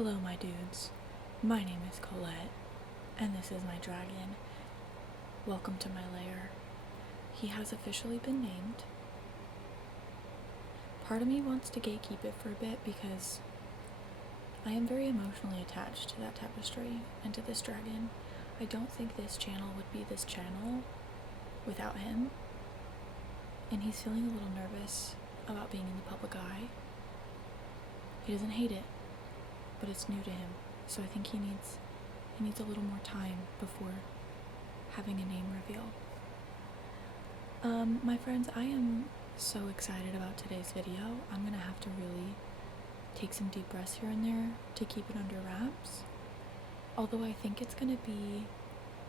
Hello, my dudes. My name is Colette, and this is my dragon. Welcome to my lair. He has officially been named. Part of me wants to gatekeep it for a bit because I am very emotionally attached to that tapestry and to this dragon. I don't think this channel would be this channel without him, and he's feeling a little nervous about being in the public eye. He doesn't hate it, but it's new to him, so I think he needs a little more time before having a name reveal. My friends, I am so excited about today's video. I'm gonna have to really take some deep breaths here and there to keep it under wraps. Although I think it's gonna be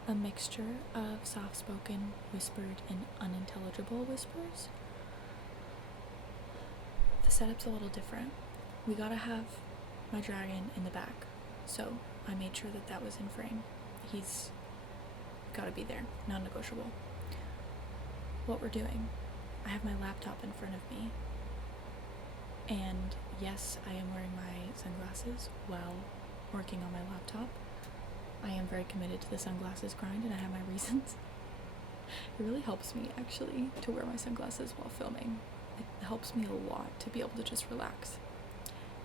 a mixture of soft-spoken, whispered, and unintelligible whispers. The setup's a little different. We gotta have my dragon in the back, so I made sure that was in frame. He's gotta be there, non-negotiable. What we're doing, I have my laptop in front of me, and yes, I am wearing my sunglasses while working on my laptop. I am very committed to the sunglasses grind, and I have my reasons. It really helps me, actually, to wear my sunglasses while filming. It helps me a lot to be able to just relax.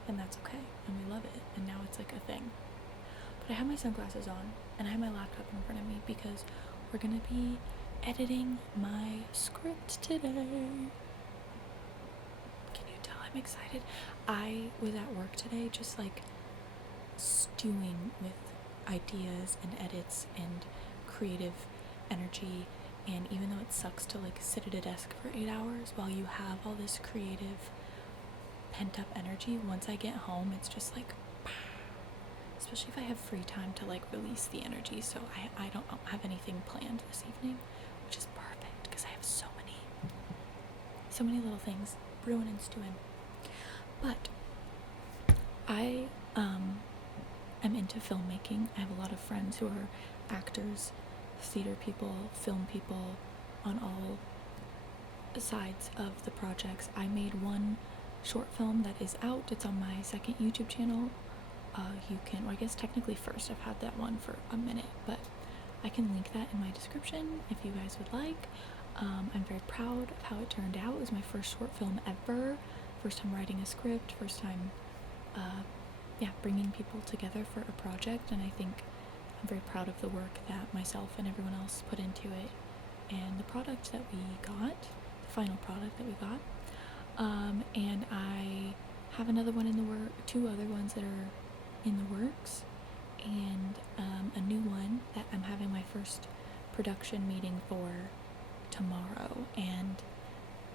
And that's okay, and we love it, and now it's like a thing. But I have my sunglasses on, and I have my laptop in front of me because we're gonna be editing my script today. Can you tell I'm excited? I was at work today just like stewing with ideas and edits and creative energy, and even though it sucks to like sit at a desk for 8 hours while you have all this creative pent up energy, once I get home it's just like, especially if I have free time to like release the energy. So I don't have anything planned this evening, which is perfect because I have so many little things brewing and stewing. But I am into filmmaking. I have a lot of friends who are actors, theater people, film people, on all sides of the projects. I made one short film that is out. It's on my second YouTube channel. You can, well, I guess technically first. I've had that one for a minute, but I can link that in my description if you guys would like. I'm very proud of how it turned out. It was my first short film ever. First time writing a script, first time bringing people together for a project, and I think I'm very proud of the work that myself and everyone else put into it, and the product that we got, the final product that we got. And I have another one in the two other ones that are in the works, and a new one that I'm having my first production meeting for tomorrow. And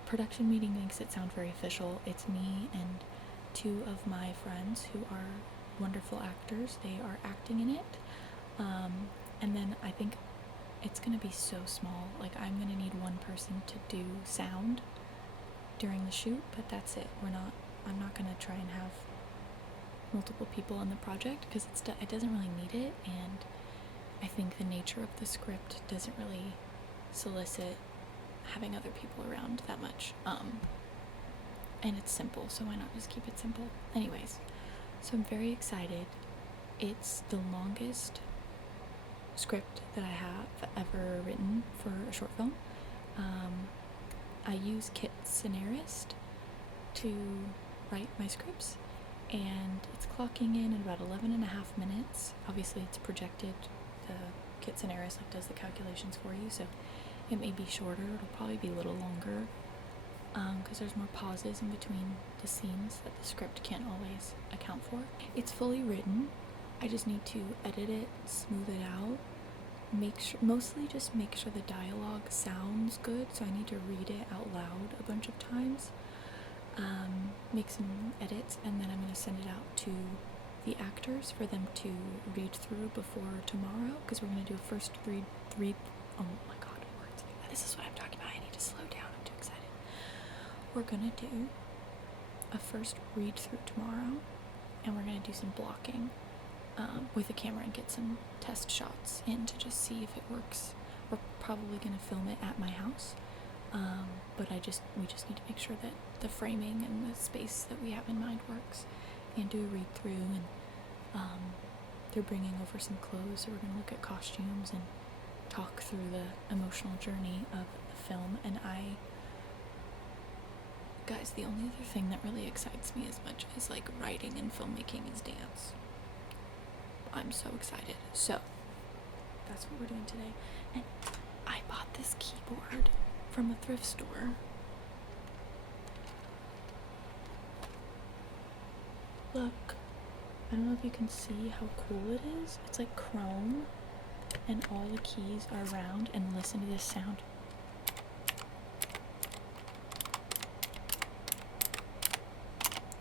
production meeting makes it sound very official. It's me and two of my friends who are wonderful actors. They are acting in it. And then I think it's gonna be so small. Like, I'm gonna need one person to do sound during the shoot, but that's it. I'm not gonna try and have multiple people in the project because it doesn't really need it, and I think the nature of the script doesn't really solicit having other people around that much. And it's simple, so why not just keep it simple? Anyways, so I'm very excited. It's the longest script that I have ever written for a short film. I use Kit Scenarist to write my scripts, and it's clocking in at about 11 and a half minutes. Obviously it's projected. The Kit Scenarist like does the calculations for you, so it may be shorter. It'll probably be a little longer because there's more pauses in between the scenes that the script can't always account for. It's fully written. I just need to edit it, smooth it out, mostly just make sure the dialogue sounds good, so I need to read it out loud a bunch of times, make some edits, and then I'm going to send it out to the actors for them to read through before tomorrow, because we're going to do a first read. Oh my god, words. This is what I'm talking about. I need to slow down. I'm too excited. We're going to do a first read through tomorrow, and we're going to do some blocking with a camera and get some test shots in to just see if it works. We're probably going to film it at my house, but we just need to make sure that the framing and the space that we have in mind works, and do a read through and They're bringing over some clothes, so we're going to look at costumes and talk through the emotional journey of the film. And guys, the only other thing that really excites me as much as like writing and filmmaking is dance. I'm so excited. So that's what we're doing today. And I bought this keyboard from a thrift store. Look, I don't know if you can see how cool it is. It's like chrome and all the keys are round, and listen to this sound.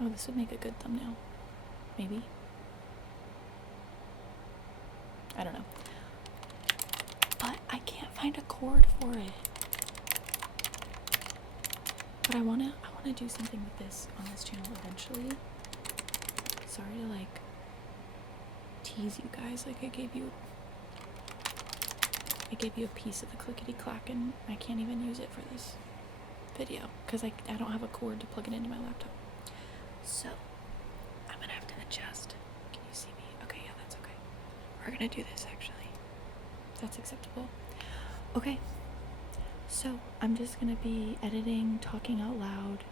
Oh, this would make a good thumbnail. Maybe. I don't know. But I can't find a cord for it. But I wanna do something with this on this channel eventually. Sorry to like tease you guys, like I gave you a piece of the clickety clack and I can't even use it for this video because I don't have a cord to plug it into my laptop. So I'm gonna have to adjust. Can you see me? Okay, yeah, that's okay. We're gonna do this actually. That's acceptable. Okay. So I'm just gonna be editing, talking out loud,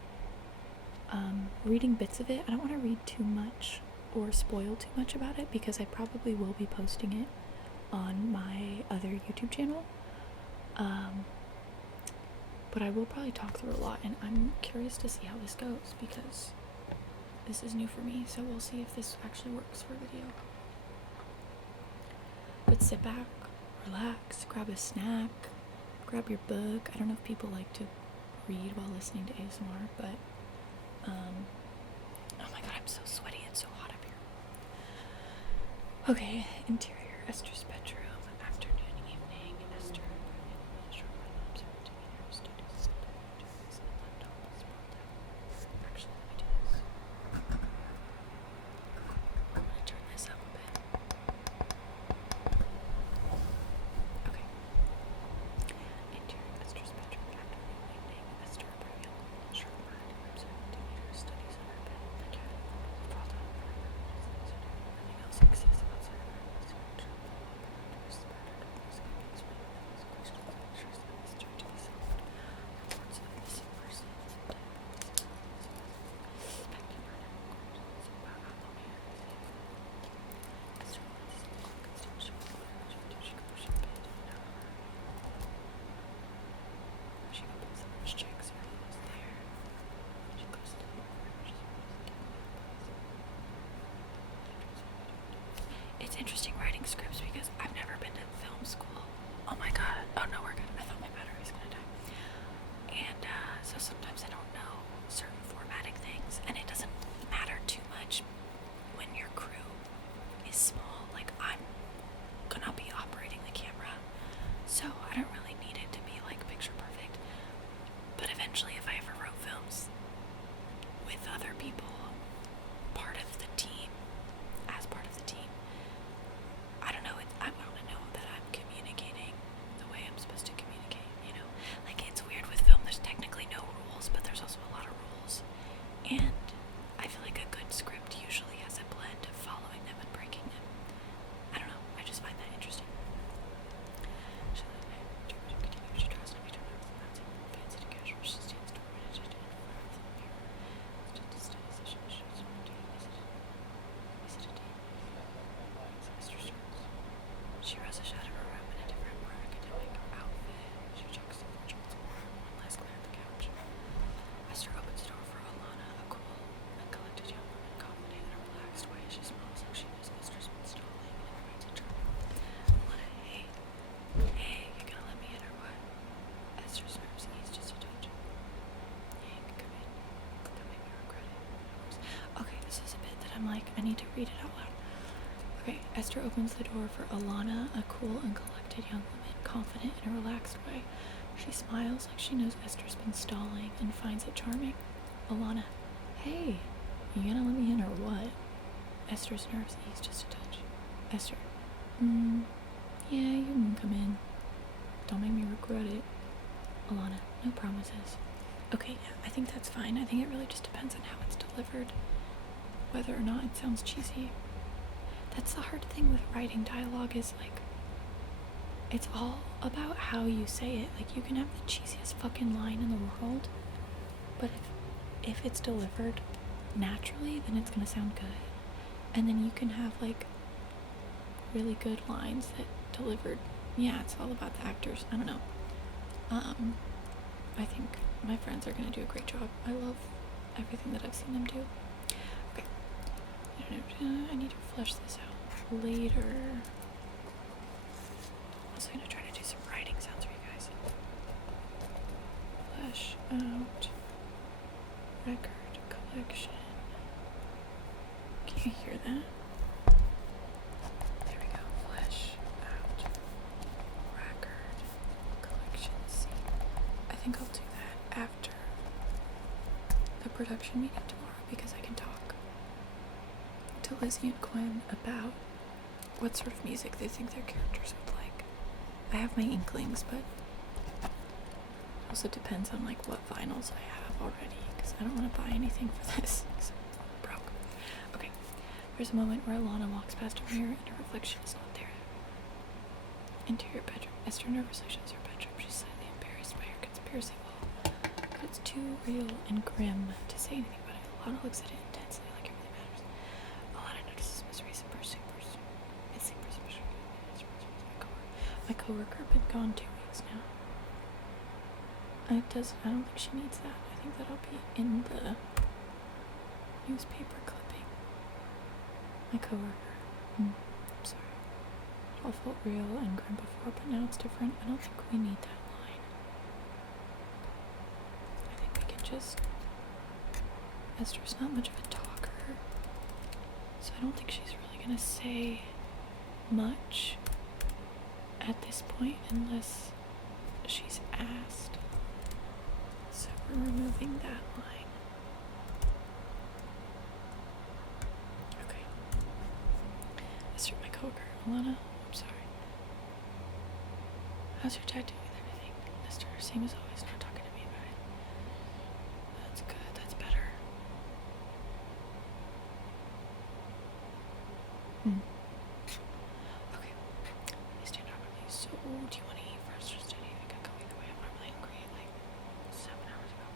reading bits of it. I don't want to read too much or spoil too much about it because I probably will be posting it on my other YouTube channel. But I will probably talk through a lot, and I'm curious to see how this goes because this is new for me, so we'll see if this actually works for a video. But sit back, relax, grab a snack, grab your book. I don't know if people like to read while listening to ASMR, but oh my god, I'm so sweaty and so hot up here. Okay, interior, Esther's bedroom, afternoon, evening, Esther, actually, let me do this. I'm gonna turn this up a bit. Okay. Interior, Esther's bedroom, afternoon, evening, Esther, short word, studies on her bed, the cat, fall down, nothing else exists outside of her. It's interesting writing scripts because I've never been to film school. Oh my god. Oh no, we're good. I thought my battery was gonna die. And so sometimes I don't know certain formatting things, and it doesn't matter too much when your crew is small. Like, I'm gonna be operating the camera, so I don't really need it to be like picture perfect. But eventually, if I ever wrote films with other people, part of the team, as part of the team, I don't know, I want to know that I'm communicating the way I'm supposed to communicate, you know? Like, it's weird with film, there's technically no rules, but there's also a lot of rules. And I feel like a good script usually has a blend of following them and breaking them. I don't know, I just find that interesting. She trust me, fancy to casual, she stands to rigid in front of the mirror. Just a study session, shoots her routine, is it a date? She rose a shot of her room in a different, more academic outfit. She checks the portraits one last glare at the couch. Esther opens the door for Alana, a cool and collected young woman, confident in a relaxed way. She smiles like she knows Esther's been stalling and invites a charming. Alana, hey, you gonna let me in or what? Esther's nerves ease just a touch. Hank, come in. That made me regret it. Okay, this is a bit that I'm like, I need to read it out loud. Okay, Esther opens the door for Alana, a cool and collected young woman, confident in a relaxed way. She smiles like she knows Esther's been stalling and finds it charming. Alana, hey, you gonna let me in or what? Esther's nerves ease just a touch. Esther, yeah, you can come in. Don't make me regret it. Alana, no promises. Okay, yeah, I think that's fine. I think it really just depends on how it's delivered, whether or not it sounds cheesy. That's the hard thing with writing dialogue is, like, it's all about how you say it. Like, you can have the cheesiest fucking line in the world, but if it's delivered naturally, then it's gonna sound good. And then you can have, like, really good lines that delivered. Yeah, it's all about the actors. I don't know. I think my friends are gonna do a great job. I love everything that I've seen them do. Okay. I need to flesh this out later. I'm also gonna try to do some writing sounds for you guys. Flesh out record collection. Can you hear that? There we go. Flesh out record collection C. I think I'll do that after the production meeting tomorrow because I can talk to Lizzie and Quinn about what sort of music they think their characters would like. I have my inklings, but it also depends on, like, what vinyls I have already, because I don't want to buy anything for this because I'm broke. Okay, there's a moment where Alana walks past a mirror and her reflection is not there. Interior bedroom. Esther nervously shows her bedroom. She's slightly embarrassed by her conspiracy wall, but it's too real and grim to say anything about it. Alana looks at it intensely, like it really matters. Alana notices Miss Reese and missing person. My coworker been gone 2 weeks now. I don't think she needs that. I think that'll be in the newspaper clipping. My coworker. I'm sorry. It all felt real and grim before, but now it's different. I don't think we need that line. I think we can just... Esther's not much of a talker, so I don't think she's really gonna say much at this point unless she's asked. So we're removing that line. Okay. Esther, my coworker. Alana, I'm sorry. How's your dad doing with everything? Esther, same as always, not talking to me about it. That's good, that's better. Okay. I stand up really. So, do you want to eat first or steady? I could go either way. I'm really hungry, like 7 hours ago.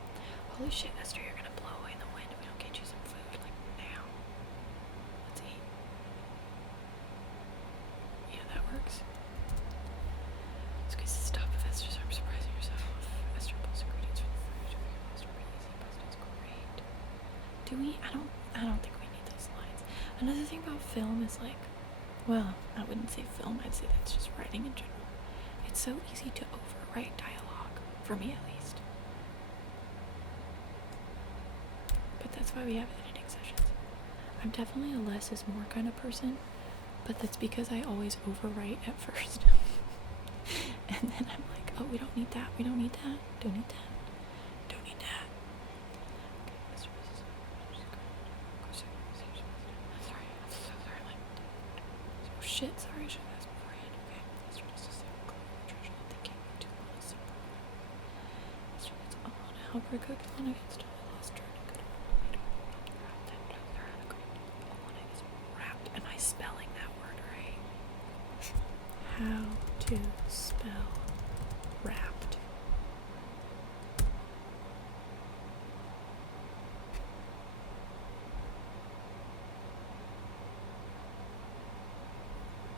Holy shit, Esther, you're gonna blow away in the wind if we don't get you some food, like, now. Let's eat. Yeah, that works. Squeeze the stuff of Esther's arm, surprising yourself. Esther pulls ingredients from the fridge. Pasta pretty easy. Pasta's great. Do we? I don't think we need those lines. Another thing about film is, like, well, I wouldn't say film, I'd say that's just writing in general. It's so easy to overwrite dialogue, for me at least. But that's why we have editing sessions. I'm definitely a less is more kind of person, but that's because I always overwrite at first. And then I'm like, oh, we don't need that, don't need that. Shit, sorry, I should have asked beforehand. Okay, Esther does the same treasure that they came to Lana's super. Esther gets Alana help her cook. Alana gets totally lost her and good. Alana is wrapped. Am I spelling that word right? How to spell wrapped.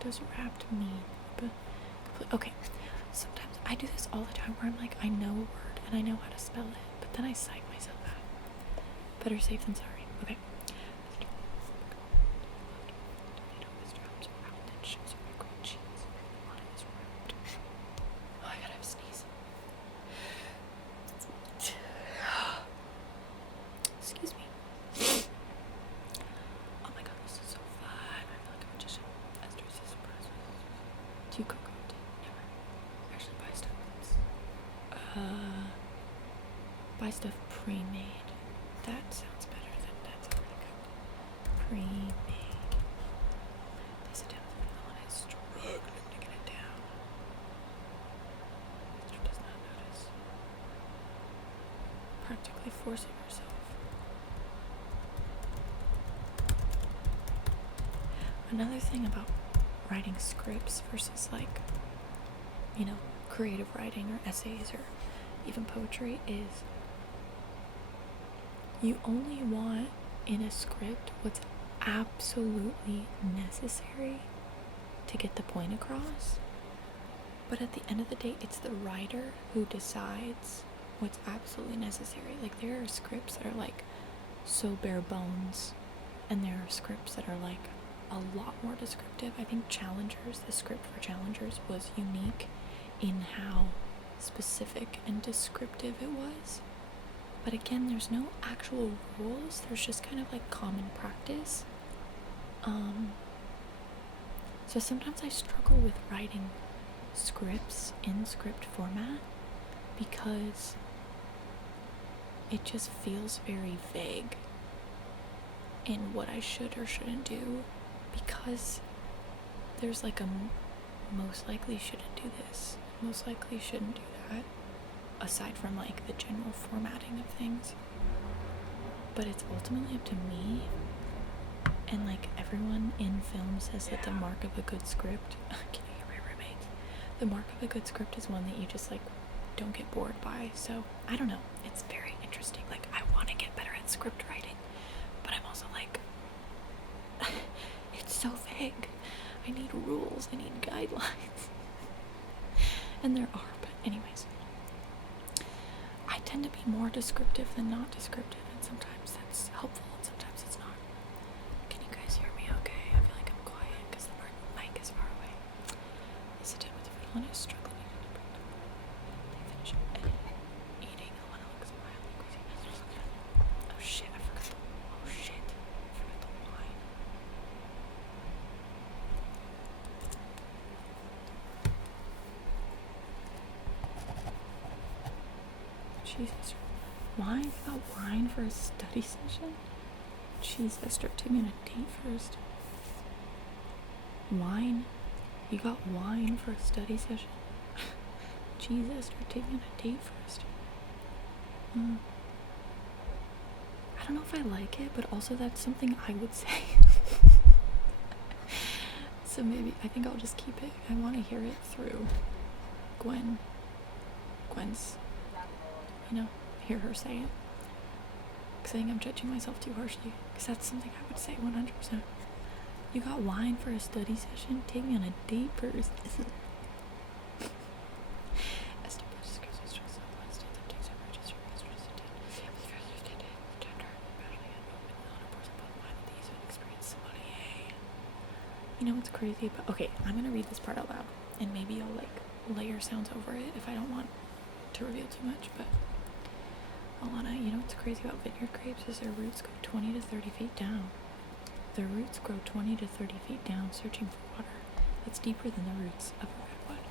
Does wrapped mean? Okay, sometimes I do this all the time where I'm like, I know a word and I know how to spell it, but then I psych myself out. Better safe than sorry. Okay. Oh, I gotta have a sneeze. Excuse me. Oh my god, this is so fun. I feel like a magician. Esther's a surprise. Do you cook out? Never. Actually buy stuff. Buy stuff pre-made. That sounds better than that's already cooked. Pre-made. They sit down with the one is struggling to get it down. Esther does not notice. Practically forcing herself. Another thing about writing scripts versus like, you know, creative writing or essays or even poetry is you only want in a script what's absolutely necessary to get the point across. But at the end of the day, it's the writer who decides what's absolutely necessary. Like, there are scripts that are like so bare bones, and there are scripts that are like a lot more descriptive. I think Challengers, the script for Challengers, was unique in how specific and descriptive it was. But again, there's no actual rules, there's just kind of like common practice. So sometimes I struggle with writing scripts in script format because it just feels very vague in what I should or shouldn't do, because there's like a most likely shouldn't do this, most likely shouldn't do that, aside from like the general formatting of things. But it's ultimately up to me, and like everyone in film says that the mark of a good script can you hear my roommates? The mark of a good script is one that you just like don't get bored by. So I don't know, it's very interesting. Like, I want to get better at script writing, but I'm also like it's so vague. I need rules, I need guidelines. And there are, but anyways, I tend to be more descriptive than not descriptive, and sometimes that's helpful and sometimes it's not. Can you guys hear me okay? I feel like I'm quiet because the mic is far away. I sit down with the food and I struggle to they finish eating. Alana looks wildly crazy. Oh shit, I forgot the wine. Jesus. Wine? You got wine for a study session? Jeez, Esther, take me on a date first. Wine? You got wine for a study session? Jeez, Esther, take me on a date first. I don't know if I like it, but also that's something I would say. So maybe, I think I'll just keep it. I want to hear it through Gwen's, you know, hear her say it. Because I think I'm judging myself too harshly. Because that's something I would say 100%. You got wine for a study session? Take me on a date first. You know what's crazy about, okay, I'm gonna read this part out loud, and maybe I'll like layer sounds over it if I don't want to reveal too much, but Alana, you know what's crazy about vineyard grapes is their roots go 20 to 30 feet down. Their roots grow 20 to 30 feet down, searching for water that's deeper than the roots of a redwood.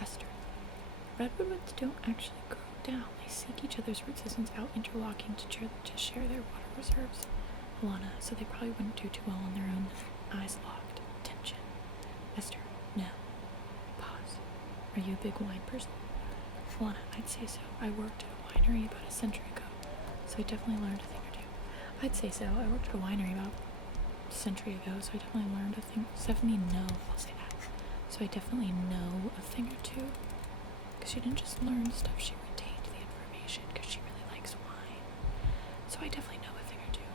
Esther. Redwoods don't actually grow down. They seek each other's root systems out, interlocking to share their water reserves. Alana, so they probably wouldn't do too well on their own. Eyes locked. Tension. Esther. No. Pause. Are you a big wine person? Alana, I'd say so. I worked at a winery about a century ago, so I definitely learned a thing or two. I'd say so. I worked at a winery about a century ago, so I definitely learned a thing. Stephanie, no. I'll say that. So I definitely know a thing or two. Because she didn't just learn stuff, she retained the information because she really likes wine. So I definitely know a thing or two.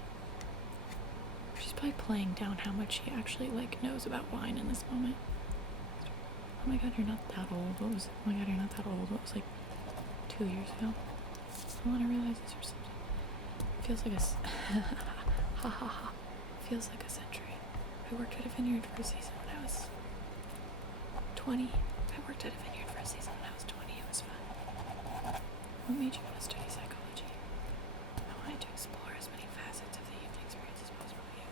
She's probably playing down how much she actually like knows about wine in this moment. Oh my god, you're not that old. Oh my god, you're not that old. What was like 2 years ago? I want to realize this or something. Feels like ha ha ha. Feels like a century. I worked at a vineyard for a season when I was 20. I worked at a vineyard for a season when I was 20. It was fun. What made you want to study psychology? I wanted to explore as many facets of the human experience as possible. Yeah.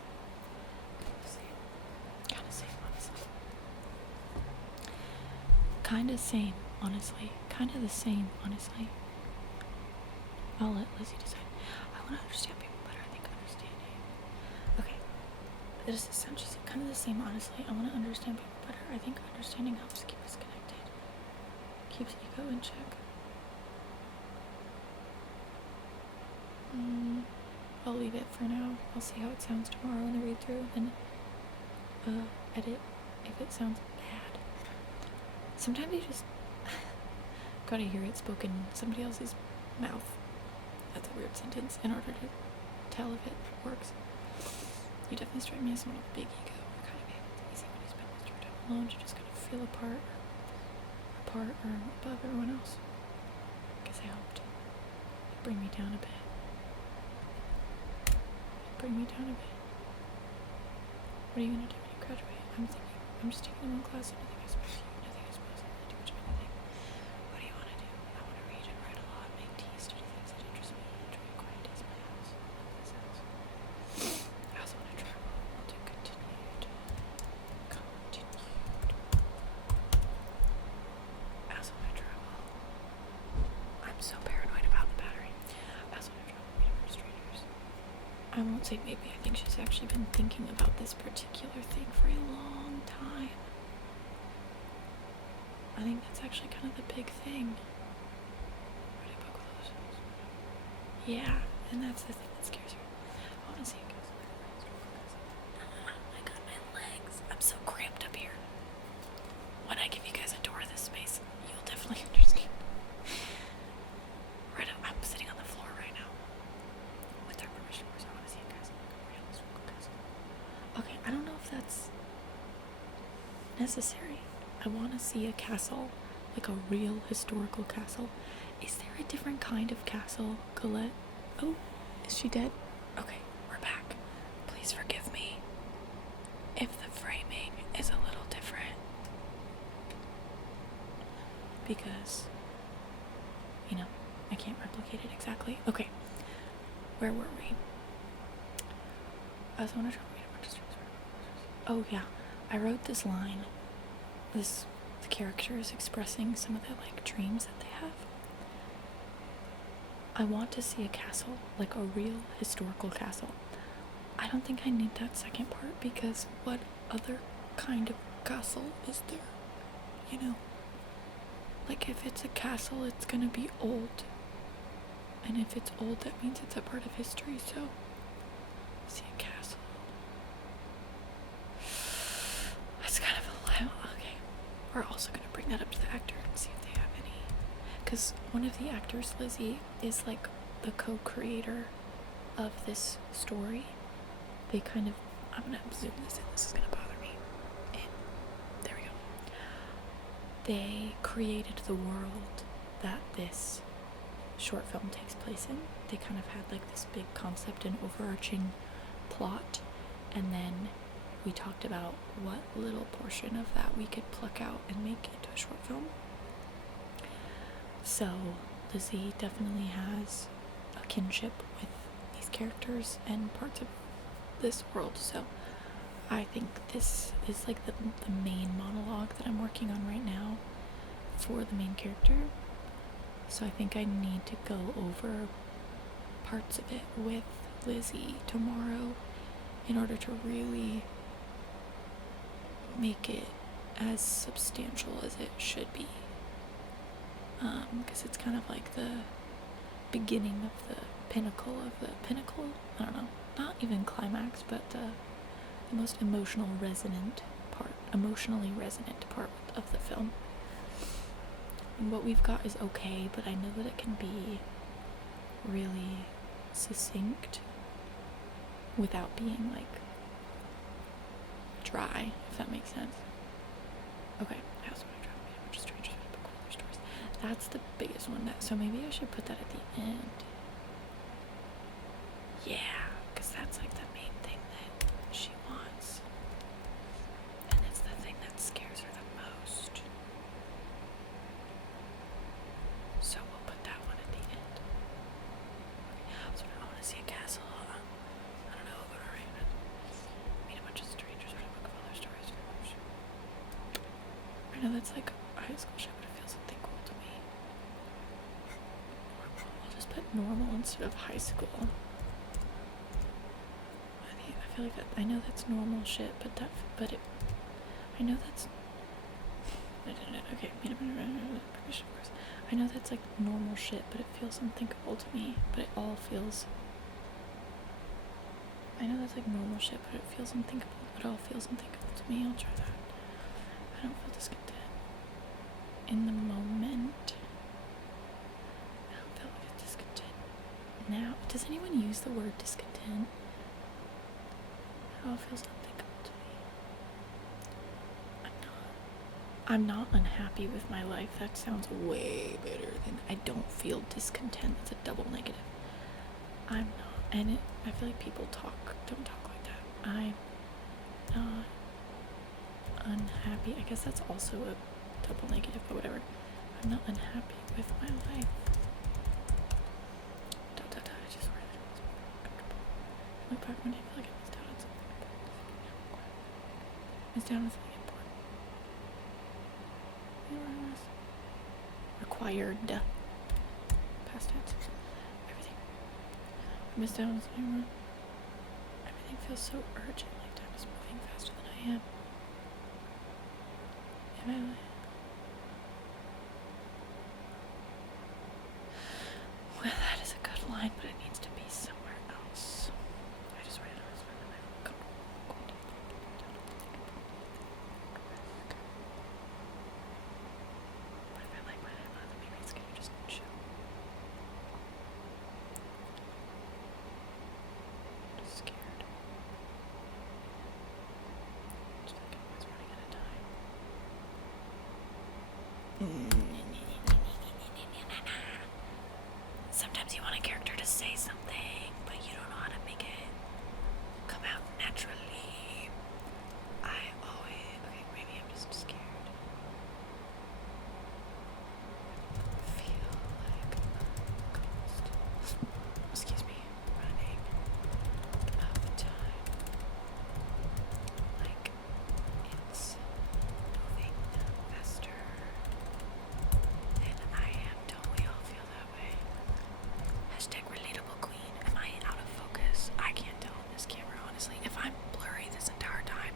Kind of same, honestly. Kind of same, honestly. Kind of the same, honestly. I'll let Lizzie decide. I want to understand people better. I think understanding. Okay. This is just kind of the same, honestly. I want to understand people better. I think understanding helps keep us connected. Keeps ego in check. I'll leave it for now. I'll see how it sounds tomorrow in the read through, and edit if it sounds bad. Sometimes you just gotta hear it spoken in somebody else's mouth. That's a weird sentence, in order to tell if it works. You definitely strike me as someone with a big ego. You're kind of easy when you spend most of your time alone to just kind of feel apart or above everyone else. I guess I hoped it'd bring me down a bit. What are you gonna do when you graduate? I'm just taking one class and nothing I suppose you. Nothing I suppose I really do much of anything. What do you want to do? I want to read and write a lot, make tea, study things that interest me, enjoy a quiet days in my house. I love this house. I also want to travel. I'll do continued. I also want to travel. I'm so paranoid about the battery. I also want to travel, meet more strangers. I won't say maybe. I think she's actually been thinking about this particular thing for a long time. I think that's actually kind of the big thing. Writing a book with all those. Yeah, and that's the thing that scares her. I want to see a castle. I got my legs. I'm so cramped up here. When I give you guys a tour of this space, you'll definitely understand. I'm sitting on the floor right now. With their permission, so I want to see a castle. Okay, I don't know if that's necessary. I want to see a castle, like a real historical castle. Is there a different kind of castle, Colette? Oh, is she dead? Okay, we're back. Please forgive me if the framing is a little different. Because, I can't replicate it exactly. Okay, where were we? I was on a travel. Oh yeah, I wrote this line. The character is expressing some of the dreams that they have. I want to see a castle, like a real historical castle. I don't think I need that second part, because what other kind of castle is there? If it's a castle, it's gonna be old. And if it's old, that means it's a part of history, so see a castle. That's kind of a lot. Okay. We're also gonna bring that up to the actor and see if they have any. Because one of the actors, Lizzie, is the co-creator of this story. They kind of, I'm gonna zoom this in, this is gonna bother me. And there we go. They created the world that this short film takes place in. They kind of had this big concept and overarching plot, and then we talked about what little portion of that we could pluck out and make into a short film. So Lizzie definitely has a kinship with these characters and parts of this world, so I think this is the main monologue that I'm working on right now for the main character. So I think I need to go over parts of it with Lizzie tomorrow in order to really make it as substantial as it should be. Because it's kind of the beginning of the pinnacle of the pinnacle. I don't know, not even climax, but the most emotionally resonant part of the film. And what we've got is okay, but I know that it can be really succinct without being dry, if that makes sense. Okay, I also want to try to meet a bunch of strangers and book other stories. That's the biggest one. So maybe I should put that at the end. Yeah, because that's the main thing that she wants. And it's the thing that scares her the most. So we'll put that one at the end. Okay, so I want to see a castle. I don't know, go to Raven. Meet a bunch of strangers, read a book of other stories. I know that's a high school show, but it feels something cool to me. I'll just put normal instead of high school. I feel that, I know that's normal shit, I know that's, okay, permission, of course. I know that's normal shit, but it feels unthinkable to me, but it all feels, I know that's normal shit, but it feels unthinkable, it all feels unthinkable. to me. I'll try that. I don't feel discontent in the moment. I don't feel like it's discontent now. Does anyone use the word discontent? It all feels unthinkable to me. I'm not unhappy with my life. That sounds way better than I don't feel discontent. That's a double negative. I'm not, and I feel like people don't talk like that. I'm not unhappy. I guess that's also a double negative, but whatever. I'm not unhappy with my life. I just read it. It's comfortable. Look back when I feel like I missed out on something important. Missed out on something important. You know what it was? Required. Past tense. Everything. Missed out on something wrong. Everything feels so urgent, like time is moving faster than I am. In my life. Well, that is a good line, but it needs to be somewhere else. I just read it. I was really but if I like my head, maybe it's gonna just chill. I'm just scared. Just like I'm always running out of time. Sometimes you want a character to say something, but you don't know how to make it come out naturally. Okay, maybe I'm just scared. Feel like excuse me, running out of time. Like it's moving faster than I am. Don't we all feel that way? Hashtag relatable queen. Am I out of focus? I can't tell on this camera, honestly. If I'm blurry this entire time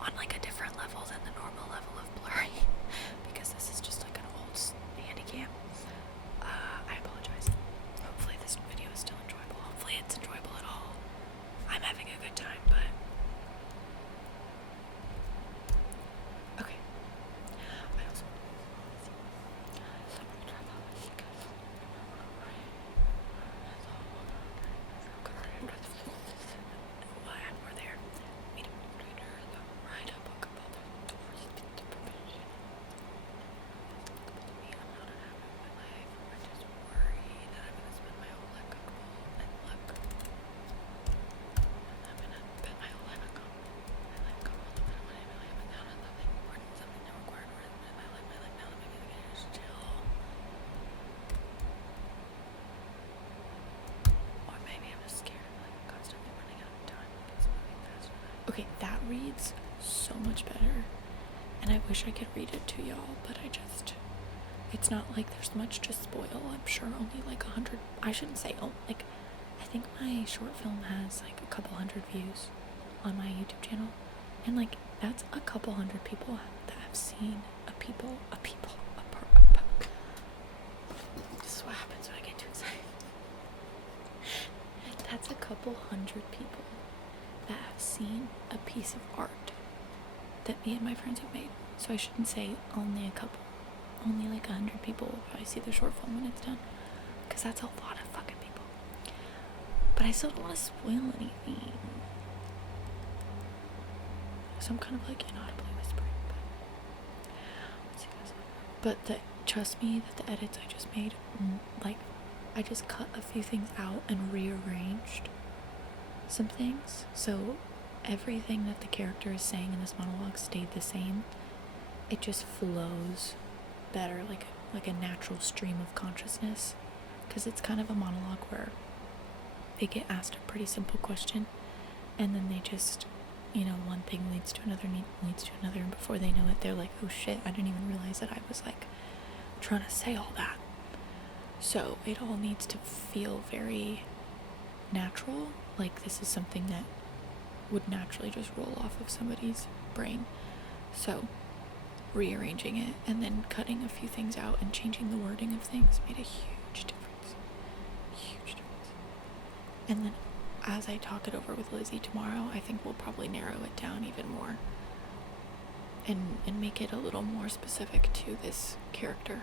on like a different level than the normal level of blurry, because this is just like an old handy cam, I apologize. Hopefully this video is still enjoyable. Hopefully it's enjoyable at all. I'm having a good time, but okay. I also we're there. Meet a reader, write a book about the stories to profession. I'm not unhappy with my life. I just worry that I'm gonna spend my whole life comfortable and luck. I'm gonna spend my whole life uncomfortable. My life comfortable. I don't want to really have it down on something important, something that required more in my life. My life now, let me just chill. Or maybe I'm just scared of like constantly running out of time. It's moving faster than I. Okay, that reads so much better. And I wish I could read it to y'all, but it's not like there's much to spoil. I'm sure only like 100, I shouldn't say, I think my short film has like a couple hundred views on my YouTube channel. And like, that's a couple hundred people that have seen this is what happens when I get too excited. That's a couple hundred people that have seen a piece of art that me and my friends have made. So I shouldn't say only a couple. Only like 100 people will probably see the short film when it's done, because that's a lot of fucking people. But I still don't want to spoil anything, so I'm kind of like inaudibly whispering. But trust me that the edits I just made, like I just cut a few things out and rearranged some things, so everything that the character is saying in this monologue stayed the same. It just flows better, like a natural stream of consciousness, because it's kind of a monologue where they get asked a pretty simple question and then they just, one thing leads to another, and before they know it, they're like, oh shit, I didn't even realize that I was like trying to say all that. So it all needs to feel very natural, like this is something that would naturally just roll off of somebody's brain. So rearranging it and then cutting a few things out and changing the wording of things made a huge difference. And then as I talk it over with Lizzie tomorrow, I think we'll probably narrow it down even more. and make it a little more specific to this character.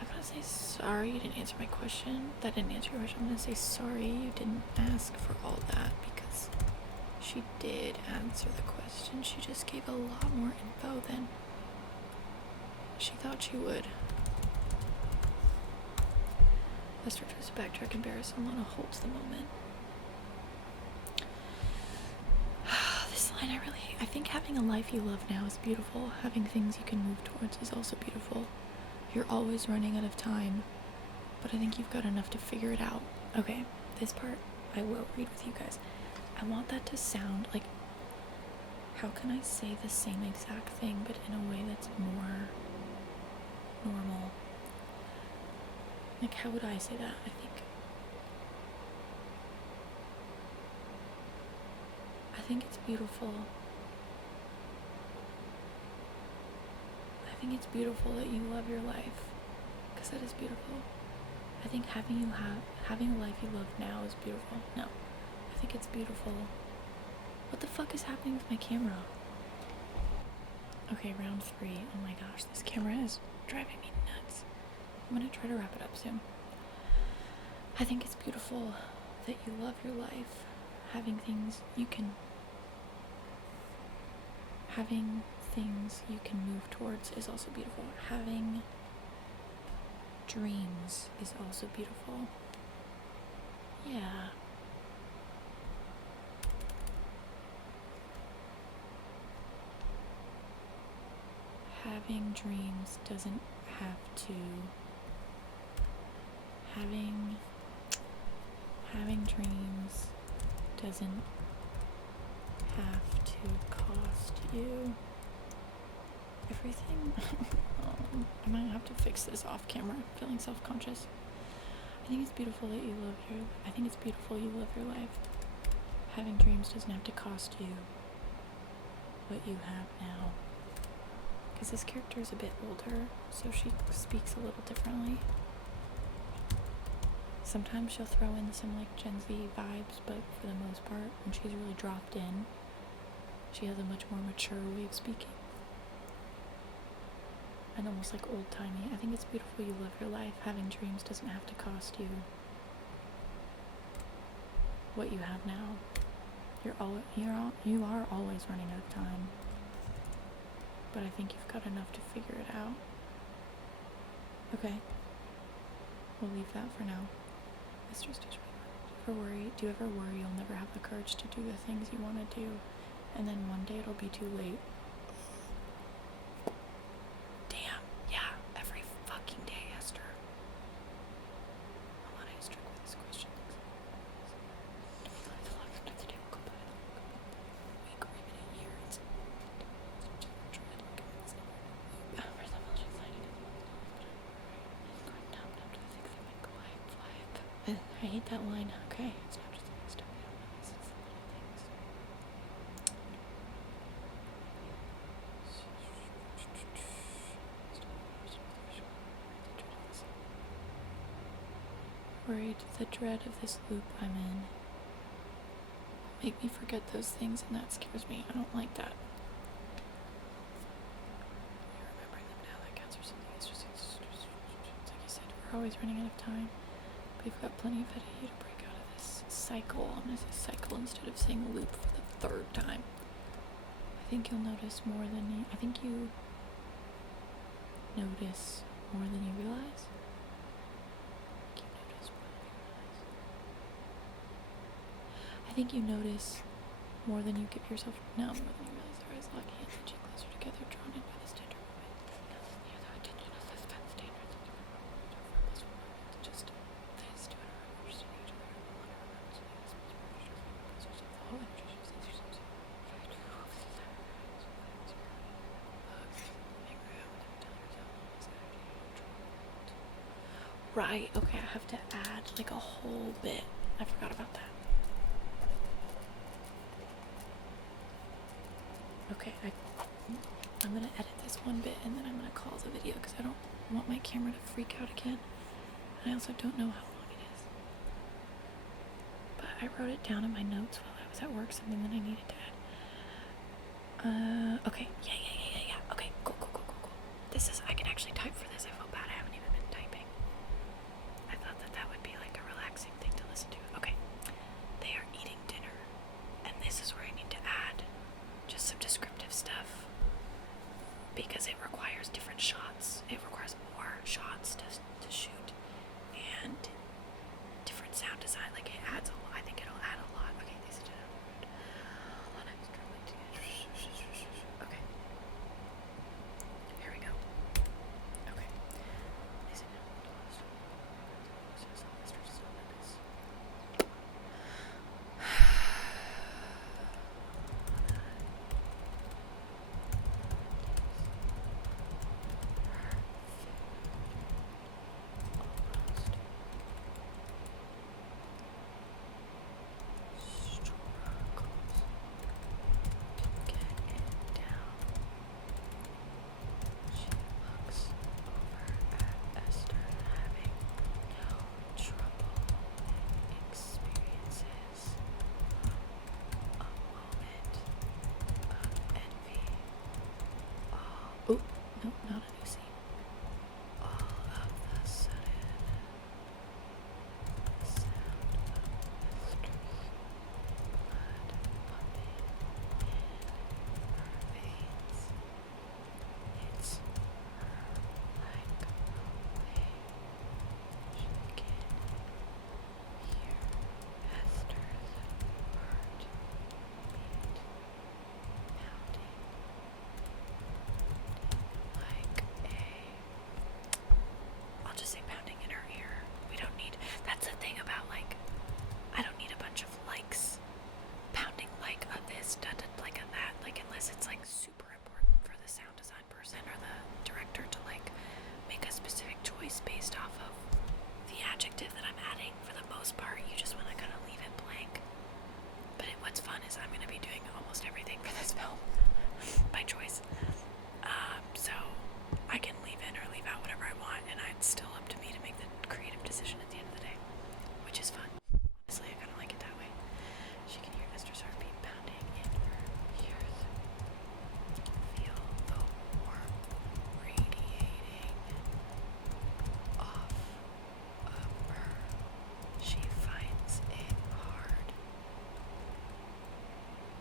I'm gonna say sorry you didn't answer my question. That didn't answer your question. I'm gonna say sorry you didn't ask for all that, because she did answer the question. She just gave a lot more info than she thought she would. Let's try to backtrack, embarrass someone, holds the moment. This line, I think having a life you love now is beautiful. Having things you can move towards is also beautiful. You're always running out of time, but I think you've got enough to figure it out. Okay, this part I will read with you guys. I want that to sound like, how can I say the same exact thing but in a way that's more normal? Like, how would I say that? I think it's beautiful. I think it's beautiful that you love your life, because that is beautiful. I think having a life you love now is beautiful. No, I think it's beautiful. What the fuck is happening with my camera? Okay, round 3. Oh my gosh, this camera is driving me nuts. I'm gonna try to wrap it up soon. I think it's beautiful that you love your life. Having things you can move towards is also beautiful. Having dreams is also beautiful. Yeah. Having dreams doesn't have to. Having dreams doesn't have to cost you everything. I might have to fix this off camera. I'm feeling self-conscious. I think it's beautiful that you love your life. Having dreams doesn't have to cost you what you have now. Because this character is a bit older, so she speaks a little differently. Sometimes she'll throw in some like Gen Z vibes, but for the most part, when she's really dropped in, she has a much more mature way of speaking. And almost like old-timey. I think it's beautiful you love your life. Having dreams doesn't have to cost you what you have now. You are always running out of time. But I think you've got enough to figure it out. Okay. We'll leave that for now. Mr. Stitch, do you ever worry you'll never have the courage to do the things you want to do, and then one day it'll be too late? Damn, yeah, every fucking day, Esther. I want to ask with this question. I hate that line. Okay. It's not just the stuff you don't notice, it's the little things. Worried the dread of this loop I'm in. Make me forget those things, and that scares me. I don't like that. You're remembering them now, that counts for something. It's like you said, we're always running out of time. But you've got plenty of it ahead of you to break out of this cycle. I'm going to say cycle instead of saying loop for the 3rd time. I think you'll notice more than you realize. I think you notice more than you give yourself. No, more than you realize. Their eyes lock hands, edging closer together, drawn in by this tender moment. Near the attention of suspense, dangerous. Just this to understand each other. Right, okay, I have to add like a whole bit. I forgot about that. Okay, I'm gonna edit this one bit and then I'm gonna call the video because I don't want my camera to freak out again. And I also don't know how long it is. But I wrote it down in my notes while I was at work, something that I needed to add. Okay. Yeah. Okay, cool. This is, I can actually type for this. I feel bad I haven't even been typing. I thought that would be like a relaxing thing to listen to. Okay. They are eating dinner. And this is where I need to add just some descriptive stuff. Because it requires different shots. It requires more shots to shoot. And different sound design. Like it adds a lot. I think it'll add a lot. Okay, these are okay. Here we go. Okay. Oh, no, not a new scene. All of a sudden, the sound of Esther's blood pumping in her veins hits her like a wave. She can hear Esther's heart beat pounding. I'll just say pounding in her ear. We don't need, that's the thing about like, I don't need a bunch of likes pounding like of this, like of that, like unless it's like super important for the sound design person or the director to like make a specific choice based off of the adjective that I'm adding. For the most part, you just want to kind of leave it blank. But what's fun is I'm going to be doing almost everything for this film by choice. So I can leave in or leave out whatever I want, and it's still up to me to make the creative decision at the end of the day, which is fun. Honestly, I kind of like it that way. She can hear Esther's heartbeat pounding in her ears. Feel the warmth radiating off of her. She finds it hard,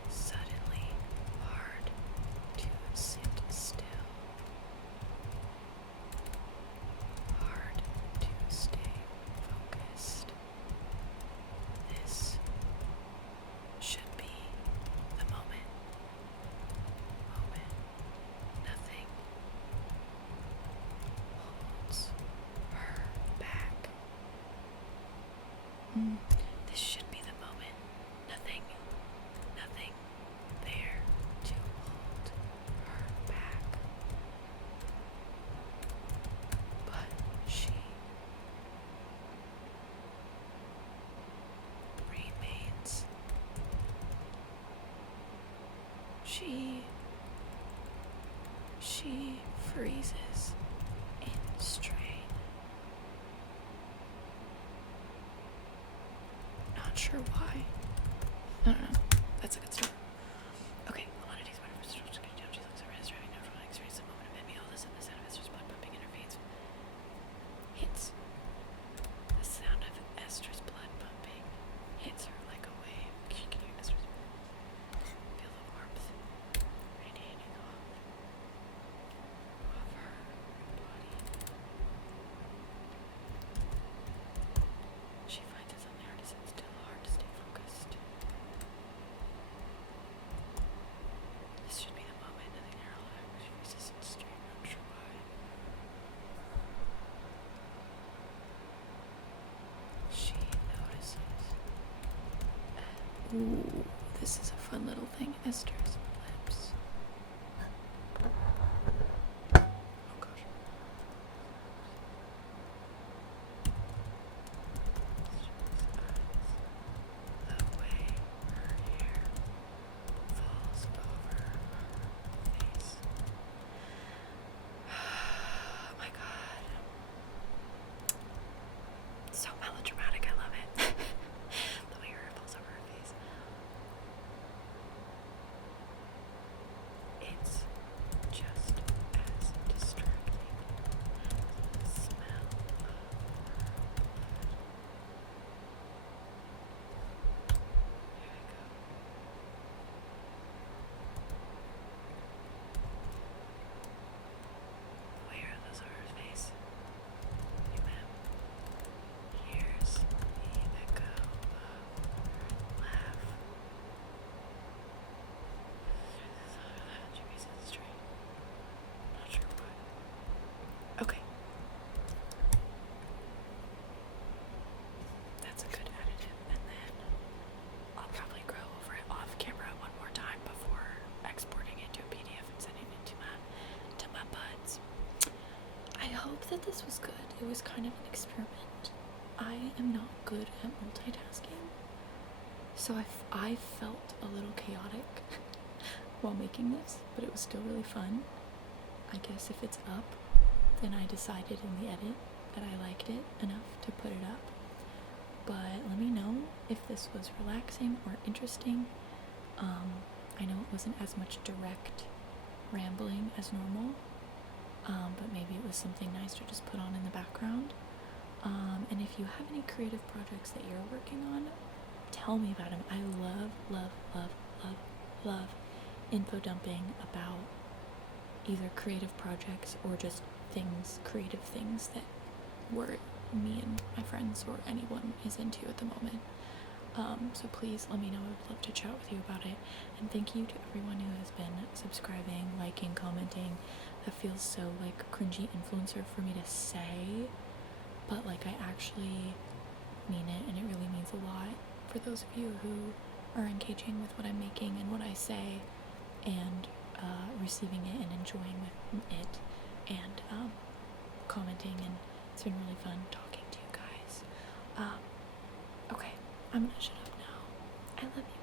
suddenly hard to sit still. Hard to stay focused. This should be the moment. Nothing holds her back. This should be the moment. Nothing there to hold her back. But she remains. She freezes in strain. Not sure why. I don't know. That's a good start. Okay, Alanity's whatever. She looks over his driving note from an experience, a moment of envy. All this and the sound of Esther's blood pumping in her veins hits. The sound of Esther's blood pumping hits her like a wave. She can hear Esther's. Feel the warmth radiating off her body. She finds it suddenly hard to sit still, hard to stay focused. This should be the moment. Nothing there will happen. She freezes in strain. I'm sure why. She notices. Ooh, this is a fun little thing. Esther's lips. Oh gosh. The way her hair falls over her face. was kind of an experiment. I am not good at multitasking, so I felt a little chaotic while making this, but it was still really fun. I guess if it's up, then I decided in the edit that I liked it enough to put it up. But let me know if this was relaxing or interesting. I know it wasn't as much direct rambling as normal, but maybe it was something nice to just put on in the background. And if you have any creative projects that you're working on, tell me about them. I love info dumping about either creative projects or just things, creative things that me and my friends or anyone is into at the moment. So please let me know. I would love to chat with you about it. And thank you to everyone who has been subscribing, liking, commenting. That feels so like cringy influencer for me to say, but like I actually mean it, and it really means a lot for those of you who are engaging with what I'm making and what I say, and receiving it and enjoying it, and commenting, and it's been really fun talking to you guys. Okay, I'm gonna shut up now. I love you.